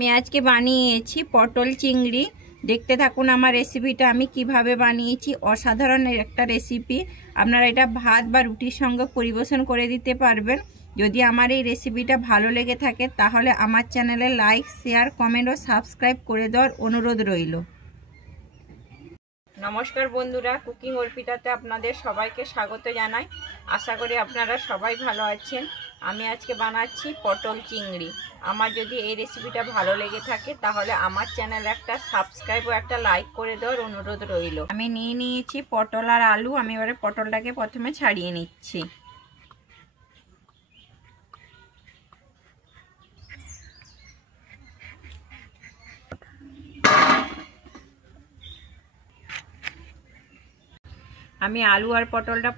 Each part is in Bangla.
আমি আজকে বানিয়েছি পটল চিংড়ি। দেখতে থাকুন আমার রেসিপিটা আমি কিভাবে বানিয়েছি। অসাধারণ একটা রেসিপি, আপনারা এটা ভাত বা রুটির সঙ্গে পরিবেশন করে দিতে পারবেন। যদি আমার এই রেসিপিটা ভালো লেগে থাকে তাহলে আমার চ্যানেলে লাইক, শেয়ার, কমেন্ট ও সাবস্ক্রাইব করে দেওয়ার অনুরোধ রইল। নমস্কার বন্ধুরা, কুকিং অর্পিতাতে আপনাদের সবাইকে স্বাগত জানাই। আশা করি আপনারা সবাই ভালো আছেন। আমি আজকে বানাচ্ছি পটল চিংড়ি। আমার যদি এই রেসিপিটা ভালো লেগে থাকে তাহলে আমার চ্যানেল একটা সাবস্ক্রাইব ও একটা লাইক করে দেওয়ার অনুরোধ রইল। আমি নিয়ে নিয়েছি পটল আর আলু। আমি এবারে পটলটাকে প্রথমে ছাড়িয়ে নিচ্ছি। আমি আলু আর পটলটা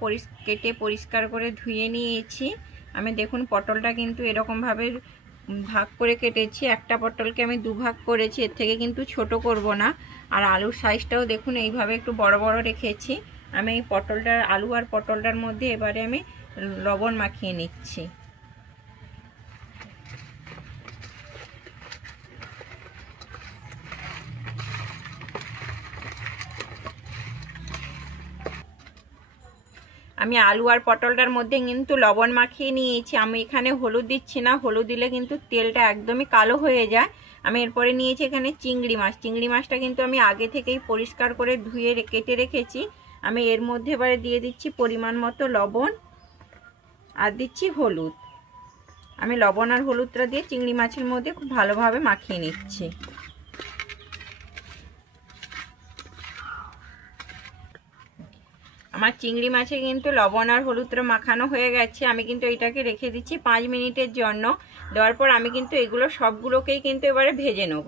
কেটে পরিষ্কার করে ধুয়ে নিয়েছি। আমি দেখুন পটলটা কিন্তু এরকমভাবে ভাগ করে কেটেছি। একটা পটলকে আমি দুভাগ করেছি, এর থেকে কিন্তু ছোট করব না। আর আলুর সাইজটাও দেখুন এইভাবে একটু বড় বড় রেখেছি। আমি এই আলু আর পটলটার মধ্যে এবারে আমি লবণ মাখিয়ে নিচ্ছি। আমি আলু আর পটলটার মধ্যে কিন্তু লবণ মাখিয়ে নিয়েছি। আমি এখানে হলুদ দিচ্ছি না, হলুদ দিলে কিন্তু তেলটা একদমই কালো হয়ে যায়। আমি এরপরে নিয়েছি এখানে চিংড়ি মাছ। চিংড়ি মাছটা কিন্তু আমি আগে থেকেই পরিষ্কার করে ধুয়ে কেটে রেখেছি। আমি এর মধ্যে এবারে দিয়ে দিচ্ছি পরিমাণ মতো লবণ আর দিচ্ছি হলুদ। আমি লবণ আর হলুদটা দিয়ে চিংড়ি মাছের মধ্যে খুব ভালোভাবে মাখিয়ে নিচ্ছি। আমার চিংড়ি মাছে কিন্তু লবণ আর হলুদটা মাখানো হয়ে গেছে। আমি কিন্তু এটাকে রেখে দিচ্ছি 5 মিনিটের জন্য। দেওয়ার পর আমি কিন্তু এগুলো সবগুলোকেই কিন্তু এবারে ভেজে নেব।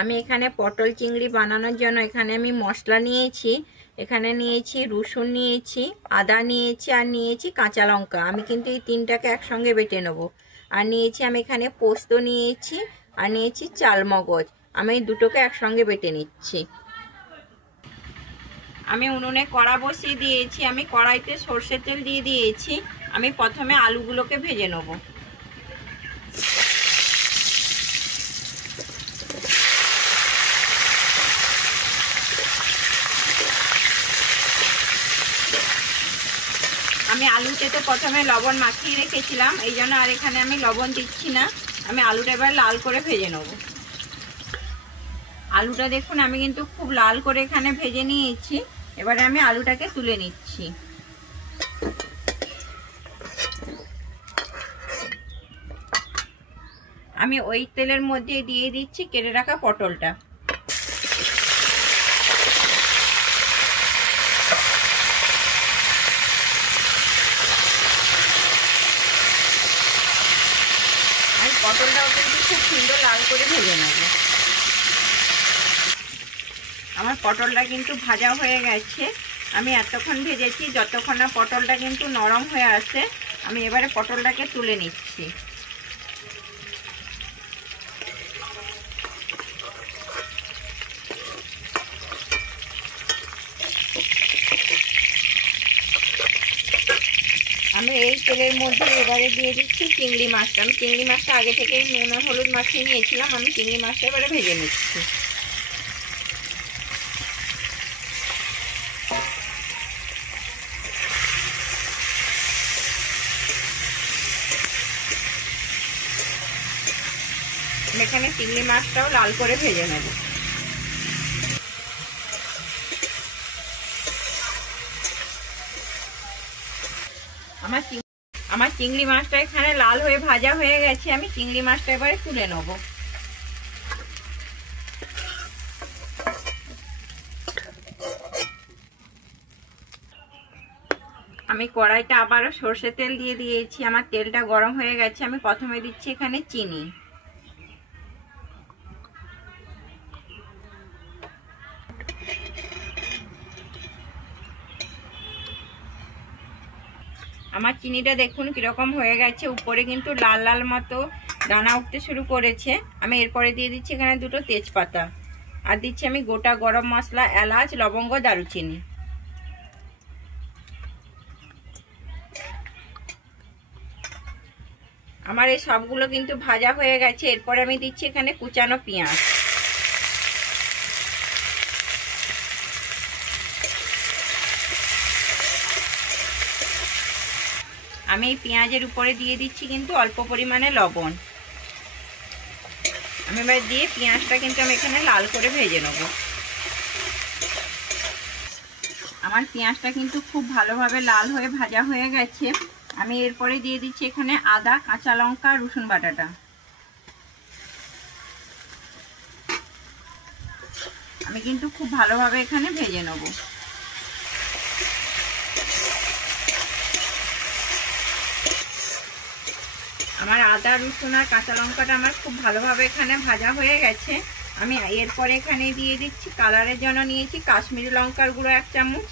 আমি এখানে পটল চিংড়ি বানানোর জন্য এখানে আমি মশলা নিয়েছি। এখানে নিয়েছি রসুন, নিয়েছি আদা, নিয়েছি আর নিয়েছি কাঁচা লঙ্কা। আমি কিন্তু এই তিনটাকে একসঙ্গে বেটে নেব। আর নিয়েছি আমি এখানে পোস্ত নিয়েছি আর নিয়েছি চালমগজ। আমি এই দুটোকে একসঙ্গে বেটে নিচ্ছি। আমি উনুনে কড়া বসিয়ে দিয়েছি। আমি কড়াইতে সর্ষের তেল দিয়ে দিয়েছি। আমি প্রথমে আলুগুলোকে ভেজে নেব। আমি আলুতে তো প্রথমে লবণ মাখিয়ে রেখেছিলাম, এই জন্য আর এখানে আমি লবণ দিচ্ছি না। আমি আলুটা এবার লাল করে ভেজে নেব। আলুটা দেখুন আমি কিন্তু খুব লাল করে এখানে ভেজে নিয়েছি। এবারে আমি আলুটাকে তুলে নিচ্ছি। আমি ওই তেলের মধ্যে দিয়ে দিচ্ছি কেটে রাখা পটলটা। আমি পটলটাও কিন্তু খুব সুন্দর লাল করে ভেজে নেব। আমার পটলটা কিন্তু ভাজা হয়ে গেছে। আমি এতক্ষণ ভেজেছি যতক্ষণ না পটলটা কিন্তু নরম হয়ে আসে। আমি এবারে পটলটাকে তুলে নিচ্ছি। আমি এই তেলের মধ্যে এবারে দিয়ে দিচ্ছি চিংড়ি মাছটা। আমি চিংড়ি মাছটা আগে থেকেই নুন আর হলুদ মাখিয়ে নিয়েছিলাম। আমি চিংড়ি মাছটা এবারে ভেজে নিচ্ছি। এখানে চিংড়ি মাছটাও লাল করে ভেজে নেব। আমার চিংড়ি মাছটা এখানে লাল হয়ে ভাজা হয়ে গেছে। আমি চিংড়ি মাছটা এবারে তুলে নেব। আমি কড়াইতে আবারও সর্ষের তেল দিয়ে দিয়েছি। আমার তেলটা গরম হয়ে গেছে। আমি প্রথমে দিচ্ছি এখানে চিনি। আমার চিনিটা দেখুন কিরকম হয়ে গেছে, উপরে কিন্তু লাল লাল মতো দানা উঠতে শুরু করেছে। আমি এরপরে দিয়ে দিচ্ছি এখানে দুটো তেজপাতা আর দিচ্ছি আমি গোটা গরম মশলা, এলাচ, লবঙ্গ, দারুচিনি। আমার এই সবগুলো কিন্তু ভাজা হয়ে গেছে। এরপরে আমি দিচ্ছি এখানে কুচানো পেঁয়াজ। আমি এই পেঁয়াজের উপরে দিয়ে দিচ্ছি কিন্তু অল্প পরিমাণে লবণ। আমি এবার দিয়ে পেঁয়াজটা কিন্তু আমি এখানে লাল করে ভেজে নেব। আমার পেঁয়াজটা কিন্তু খুব ভালোভাবে লাল হয়ে ভাজা হয়ে গেছে। আমি এরপরে দিয়ে দিচ্ছি এখানে আদা, কাঁচা লঙ্কা, রসুন বাটাটা। আমি কিন্তু খুব ভালোভাবে এখানে ভেজে নেব। আমার আদা, রসুন আর কাঁচা লঙ্কাটা আমার খুব ভালোভাবে এখানে ভাজা হয়ে গেছে। আমি এরপরে এখানে দিয়ে দিচ্ছি কালারের জন্য নিয়েছি কাশ্মীরি লঙ্কার গুঁড়ো 1 চামচ।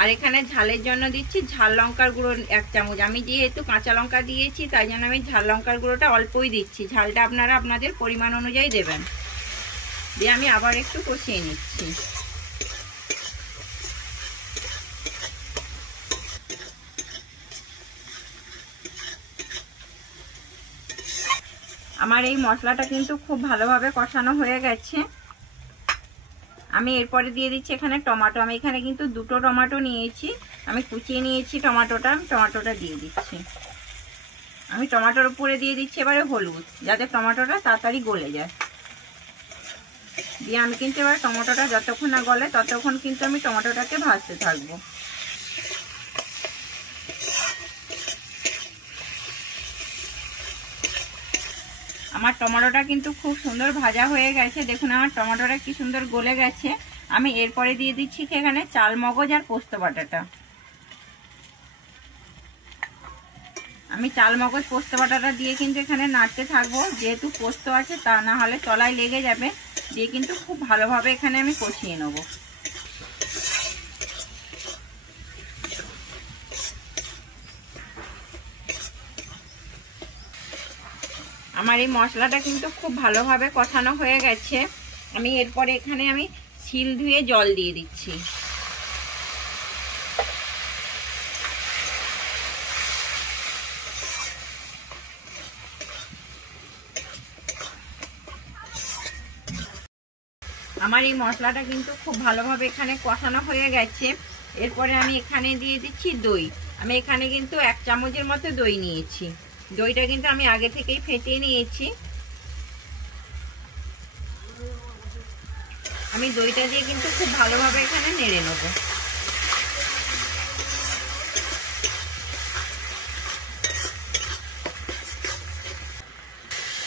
আর এখানে ঝালের জন্য দিচ্ছি ঝাল লঙ্কার গুঁড়ো 1 চামচ। আমি যেহেতু কাঁচা লঙ্কা দিয়েছি তাই জন্য আমি ঝাল লঙ্কার গুঁড়োটা অল্পই দিচ্ছি। ঝালটা আপনারা আপনাদের পরিমাণ অনুযায়ী দেবেন। দিয়ে আমি আবার একটু কষিয়ে নিচ্ছি। আমার এই মশলাটা কিন্তু খুব ভালোভাবে কষানো হয়ে গেছে। আমি এরপরে দিয়ে দিচ্ছি এখানে টমেটো। আমি এখানে কিন্তু 2টো টমেটো নিয়েছি, আমি কুচিয়ে নিয়েছি টমেটোটা দিয়ে দিচ্ছি। আমি টমেটোর উপরে দিয়ে দিচ্ছি এবারে হলুদ, যাতে টমেটোটা তাড়াতাড়ি গলে যায়। দিয়ে আমি কিন্তু এবার টমেটোটা যতক্ষণ না গলে ততক্ষণ কিন্তু আমি টমেটোটাকে ভাজতে থাকবো। আমার টমেটোটা কিন্তু খুব সুন্দর ভাজা হয়ে গেছে। দেখুন আমার টমেটোটা কি সুন্দর গলে গেছে। আমি এরপরে দিয়ে দিচ্ছি এখানে চাল মগজ আর পোস্ত বাটাটা। আমি চাল মগজ পোস্ত বাটাটা দিয়ে কিন্তু এখানে নাড়তে থাকবো, যেহেতু পোস্ত আছে তা না হলে তলায় লেগে যাবে। দিয়ে কিন্তু খুব ভালোভাবে এখানে আমি কষিয়ে নেব। আমার এই মশলাটা কিন্তু খুব ভালোভাবে কষানো হয়ে গেছে। আমি এরপরে এখানে আমি শিল ধুয়ে জল দিয়ে দিচ্ছি। আমার এই মশলাটা কিন্তু খুব ভালোভাবে এখানে কষানো হয়ে গেছে। এরপরে আমি এখানে দিয়ে দিচ্ছি দই। আমি এখানে কিন্তু 1 চামচের মতো দই নিয়েছি। দইটা কিন্তু আমি আগে থেকেই ফেটিয়ে নিয়েছি। আমি দইটা দিয়ে কিন্তু খুব ভালোভাবে এখানে নেড়ে নেব।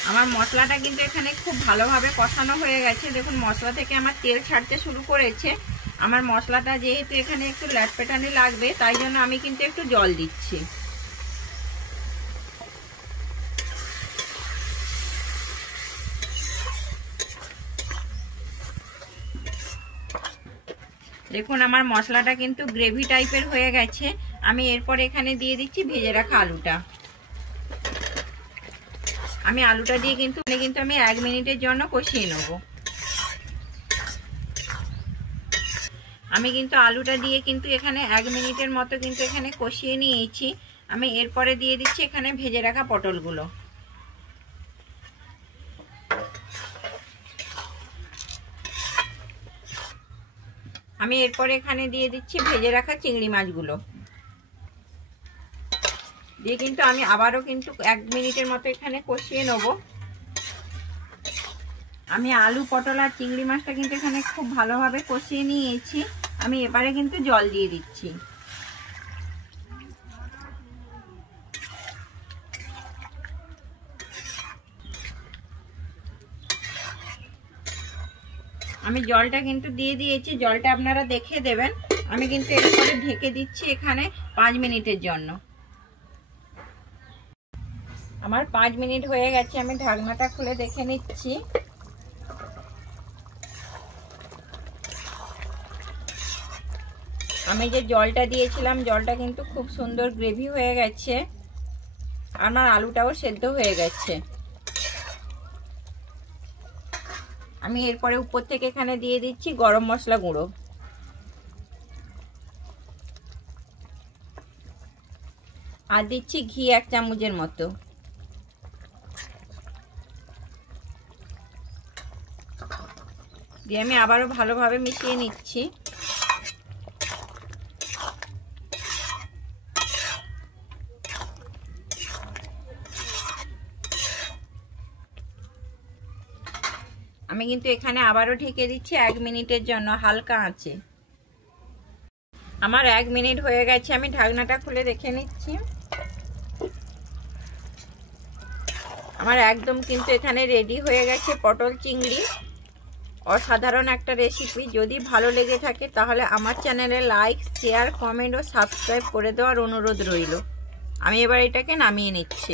আমার মশলাটা কিন্তু এখানে খুব ভালোভাবে কষানো হয়ে গেছে। দেখুন মশলা থেকে আমার তেল ছাড়তে শুরু করেছে। আমার মশলাটা যেহেতু এখানে একটু ল্যাটপেটানি লাগবে তাই জন্য আমি কিন্তু একটু জল দিচ্ছি। দেখুন আমার মশলাটা কিন্তু গ্রেভি টাইপের হয়ে গেছে। আমি এরপর এখানে দিয়ে দিচ্ছি ভেজে রাখা আলুটা। আমি আলুটা দিয়ে কিন্তু আমি 1 মিনিটের জন্য কষিয়ে নেব। আমি কিন্তু আলুটা দিয়ে কিন্তু এখানে 1 মিনিটের মতো কিন্তু এখানে কষিয়ে নিয়েছি। আমি এরপরে দিয়ে দিচ্ছি এখানে ভেজে রাখা পটলগুলো। আমি এরপরে এখানে দিয়ে দিচ্ছি ভেজে রাখা চিংড়ি মাছগুলো। দিয়ে কিন্তু আমি আবারও কিন্তু 1 মিনিটের মতো এখানে কষিয়ে নেব। আমি আলু, পটল আর চিংড়ি মাছটা কিন্তু এখানে খুব ভালোভাবে কষিয়ে নিয়েছি। আমি এবারে কিন্তু জল দিয়ে দিচ্ছি। আমি জলটা কিন্তু দিয়ে দিয়েছি, জলটা আপনারা দেখে দেবেন। আমি কিন্তু এরপরে ঢেকে দিচ্ছি এখানে 5 মিনিটের জন্য। আমার 5 মিনিট হয়ে গেছে। আমি ঢাকনাটা খুলে দেখে নিচ্ছি। আমি যে জলটা দিয়েছিলাম জলটা কিন্তু খুব সুন্দর গ্রেভি হয়ে গেছে। আমার আলুটাও সেদ্ধ হয়ে গেছে। আমি এরপরে উপর থেকে এখানে দিয়ে দিচ্ছি গরম মশলা গুঁড়ো। আর দিচ্ছি ঘি 1 চামচের মতো। দিয়ে আমি আবারও ভালোভাবে মিশিয়ে নিচ্ছি। আমি কিন্তু এখানে আবারও ঢেকে দিচ্ছি 1 মিনিটের জন্য হালকা আঁচে। আমার 1 মিনিট হয়ে গেছে, আমি ঢাকনাটা খুলে দেখে নিচ্ছি। আমার একদম কিন্তু এখানে রেডি হয়ে গেছে পটল চিংড়ি। অসাধারণ একটা রেসিপি। যদি ভালো লেগে থাকে তাহলে আমার চ্যানেলে লাইক, শেয়ার, কমেন্ট ও সাবস্ক্রাইব করে দেওয়ার অনুরোধ রইল। আমি এবার এটাকে নামিয়ে নিচ্ছি।